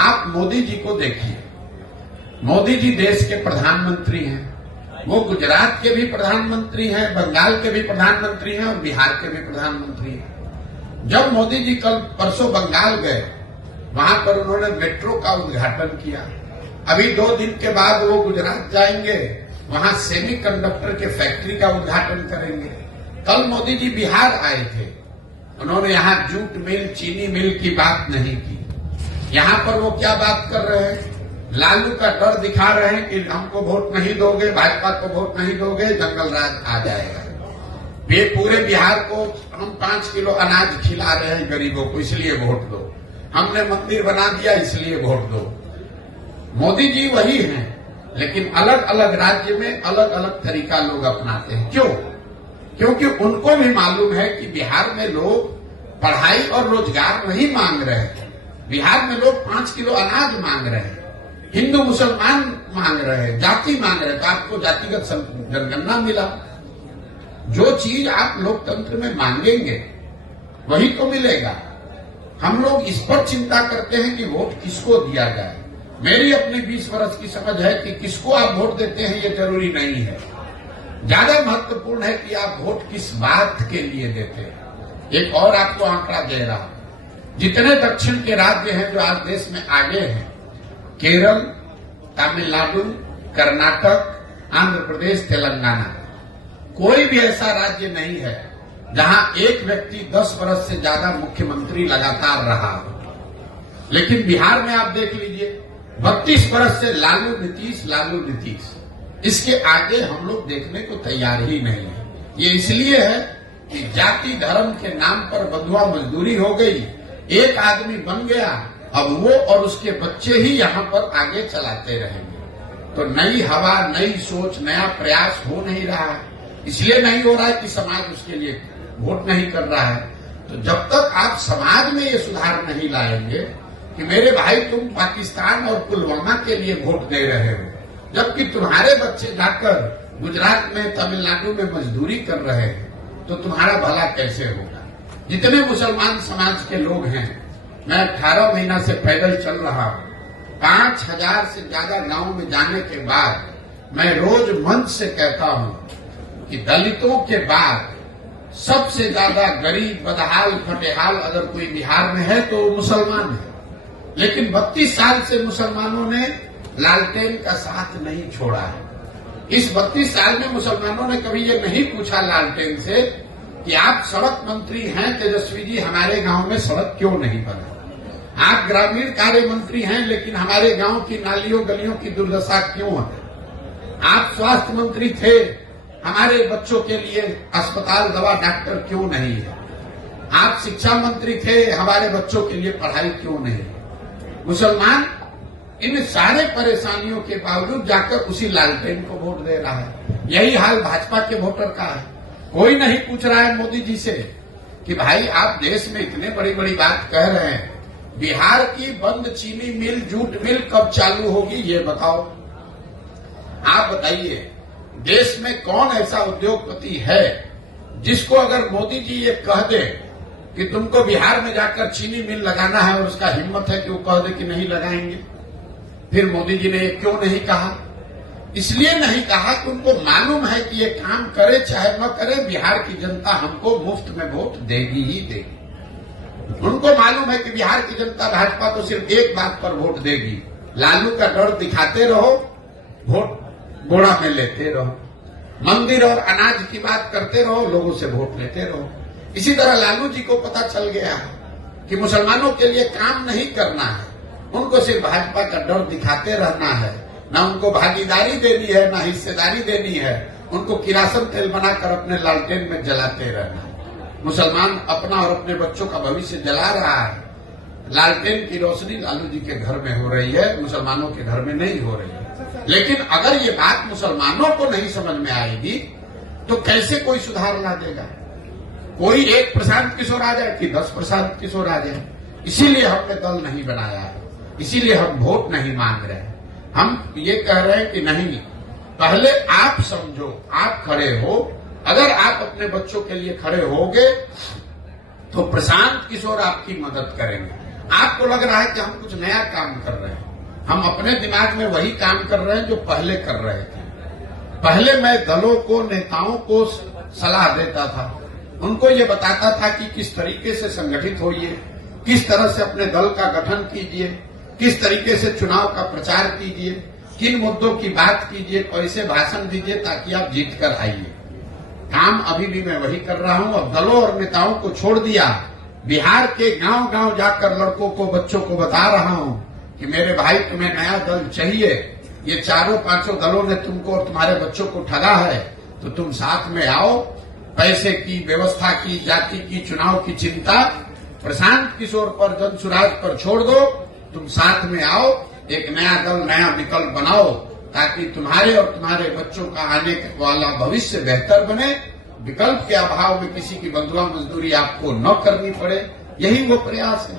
आप मोदी जी को देखिए, मोदी जी देश के प्रधानमंत्री हैं, वो गुजरात के भी प्रधानमंत्री हैं, बंगाल के भी प्रधानमंत्री हैं और बिहार के भी प्रधानमंत्री हैं। जब मोदी जी कल परसों बंगाल गए, वहां पर उन्होंने मेट्रो का उद्घाटन किया। अभी 2 दिन के बाद वो गुजरात जाएंगे, वहां सेमीकंडक्टर के फैक्ट्री का उद्घाटन करेंगे। कल मोदी जी बिहार आए थे, उन्होंने यहां जूट मिल, चीनी मिल की बात नहीं की। यहां पर वो क्या बात कर रहे हैं? लालू का डर दिखा रहे हैं कि हमको वोट नहीं दोगे, भाजपा को वोट नहीं दोगे, जंगल राज आ जाएगा। ये पूरे बिहार को हम 5 किलो अनाज खिला रहे हैं गरीबों को, इसलिए वोट दो। हमने मंदिर बना दिया, इसलिए वोट दो। मोदी जी वही हैं, लेकिन अलग अलग राज्य में अलग अलग तरीका लोग अपनाते हैं। क्यों? क्योंकि उनको भी मालूम है कि बिहार में लोग पढ़ाई और रोजगार नहीं मांग रहे हैं। बिहार में लोग 5 किलो अनाज मांग रहे हैं, हिंदू मुसलमान मांग रहे हैं, जाति मांग रहे हैं। तो आपको जातिगत जनगणना मिला। जो चीज आप लोकतंत्र में मांगेंगे वही तो मिलेगा। हम लोग इस पर चिंता करते हैं कि वोट किसको दिया जाए। मेरी अपनी 20 वर्ष की समझ है कि किसको आप वोट देते हैं ये जरूरी नहीं है। ज्यादा महत्वपूर्ण है कि आप वोट किस बात के लिए देते हैं। एक और आपको आंकड़ा दे रहा हूं, जितने दक्षिण के राज्य हैं जो आज देश में आगे हैं, केरल, तमिलनाडु, कर्नाटक, आंध्र प्रदेश, तेलंगाना, कोई भी ऐसा राज्य नहीं है जहां एक व्यक्ति 10 वर्ष से ज्यादा मुख्यमंत्री लगातार रहा हो। लेकिन बिहार में आप देख लीजिए, 32 वर्ष से लालू नीतीश, इसके आगे हम लोग देखने को तैयार ही नहीं है। ये इसलिए है कि जाति धर्म के नाम पर बंधुआ मजदूरी हो गई। एक आदमी बन गया, अब वो और उसके बच्चे ही यहां पर आगे चलाते रहेंगे। तो नई हवा, नई सोच, नया प्रयास हो नहीं रहा है। इसलिए नहीं हो रहा है कि समाज उसके लिए वोट नहीं कर रहा है। तो जब तक आप समाज में ये सुधार नहीं लाएंगे कि मेरे भाई तुम पाकिस्तान और पुलवामा के लिए वोट दे रहे हो, जबकि तुम्हारे बच्चे जाकर गुजरात में, तमिलनाडु में मजदूरी कर रहे हैं, तो तुम्हारा भला कैसे होगा? जितने मुसलमान समाज के लोग हैं, मैं 18 महीना से पैदल चल रहा हूं। 5000 से ज्यादा गांव में जाने के बाद मैं रोज मंच से कहता हूं कि दलितों के बाद सबसे ज्यादा गरीब, बदहाल, फटेहाल अगर कोई बिहार में है तो मुसलमान है। लेकिन 32 साल से मुसलमानों ने लालटेन का साथ नहीं छोड़ा है। इस 32 साल में मुसलमानों ने कभी ये नहीं पूछा लालटेन से कि आप सड़क मंत्री हैं तेजस्वी जी, हमारे गांव में सड़क क्यों नहीं बना? आप ग्रामीण कार्य मंत्री हैं, लेकिन हमारे गांव की नालियों गलियों की दुर्दशा क्यों है? आप स्वास्थ्य मंत्री थे, हमारे बच्चों के लिए अस्पताल, दवा, डॉक्टर क्यों नहीं है? आप शिक्षा मंत्री थे, हमारे बच्चों के लिए पढ़ाई क्यों नहीं? मुसलमान इन सारे परेशानियों के बावजूद जाकर उसी लालटेन को वोट दे रहा है। यही हाल भाजपा के वोटर का है। कोई नहीं पूछ रहा है मोदी जी से कि भाई आप देश में इतने बड़ी बड़ी बात कह रहे हैं, बिहार की बंद चीनी मिल, जूट मिल कब चालू होगी ये बताओ। आप बताइए, देश में कौन ऐसा उद्योगपति है जिसको अगर मोदी जी ये कह दे कि तुमको बिहार में जाकर चीनी मिल लगाना है और उसका हिम्मत है कि वो कह दे कि नहीं लगाएंगे? फिर मोदी जी ने ये क्यों नहीं कहा? इसलिए नहीं कहा कि उनको मालूम है कि ये काम करे चाहे न करे, बिहार की जनता हमको मुफ्त में वोट देगी ही देगी। उनको मालूम है कि बिहार की जनता भाजपा को सिर्फ एक बात पर वोट देगी, लालू का डर दिखाते रहो, वोट बोड़ा में लेते रहो, मंदिर और अनाज की बात करते रहो, लोगों से वोट लेते रहो। इसी तरह लालू जी को पता चल गया है कि मुसलमानों के लिए काम नहीं करना है, उनको सिर्फ भाजपा का डर दिखाते रहना है। ना उनको भागीदारी देनी है, ना हिस्सेदारी देनी है, उनको किरासन तेल बनाकर अपने लालटेन में जलाते रहना है। मुसलमान अपना और अपने बच्चों का भविष्य जला रहा है। लालटेन की रोशनी लालू जी के घर में हो रही है, मुसलमानों के घर में नहीं हो रही है। लेकिन अगर ये बात मुसलमानों को नहीं समझ में आएगी तो कैसे कोई सुधार ला देगा? कोई एक प्रशांत किशोर आ जाए कि 10 प्रशांत किशोर आ जाए। इसीलिए हमने दल नहीं बनाया है, इसीलिए हम वोट नहीं मांग रहे हैं। हम ये कह रहे हैं कि नहीं, पहले आप समझो, आप खड़े हो। अगर आप अपने बच्चों के लिए खड़े होगे तो प्रशांत किशोर आपकी मदद करेंगे। आपको लग रहा है कि हम कुछ नया काम कर रहे हैं। हम अपने दिमाग में वही काम कर रहे हैं जो पहले कर रहे थे। पहले मैं दलों को, नेताओं को सलाह देता था, उनको ये बताता था कि किस तरीके से संगठित होइए, किस तरह से अपने दल का गठन कीजिए, किस तरीके से चुनाव का प्रचार कीजिए, किन मुद्दों की बात कीजिए, कैसे भाषण दीजिए ताकि आप जीत कर आइए। काम अभी भी मैं वही कर रहा हूं। अब दलों और नेताओं को छोड़ दिया, बिहार के गांव गांव जाकर लड़कों को, बच्चों को बता रहा हूं कि मेरे भाई तुम्हें नया दल चाहिए, ये चारों पांचों दलों ने तुमको और तुम्हारे बच्चों को ठगा है, तो तुम साथ में आओ। पैसे की, व्यवस्था की, जाति की, चुनाव की चिंता प्रशांत किशोर पर, जनसुराज पर छोड़ दो। तुम साथ में आओ, एक नया दल, नया विकल्प बनाओ ताकि तुम्हारे और तुम्हारे बच्चों का आने वाला भविष्य बेहतर बने। विकल्प के अभाव में किसी की बंधुआ मजदूरी आपको न करनी पड़े, यही वो प्रयास है।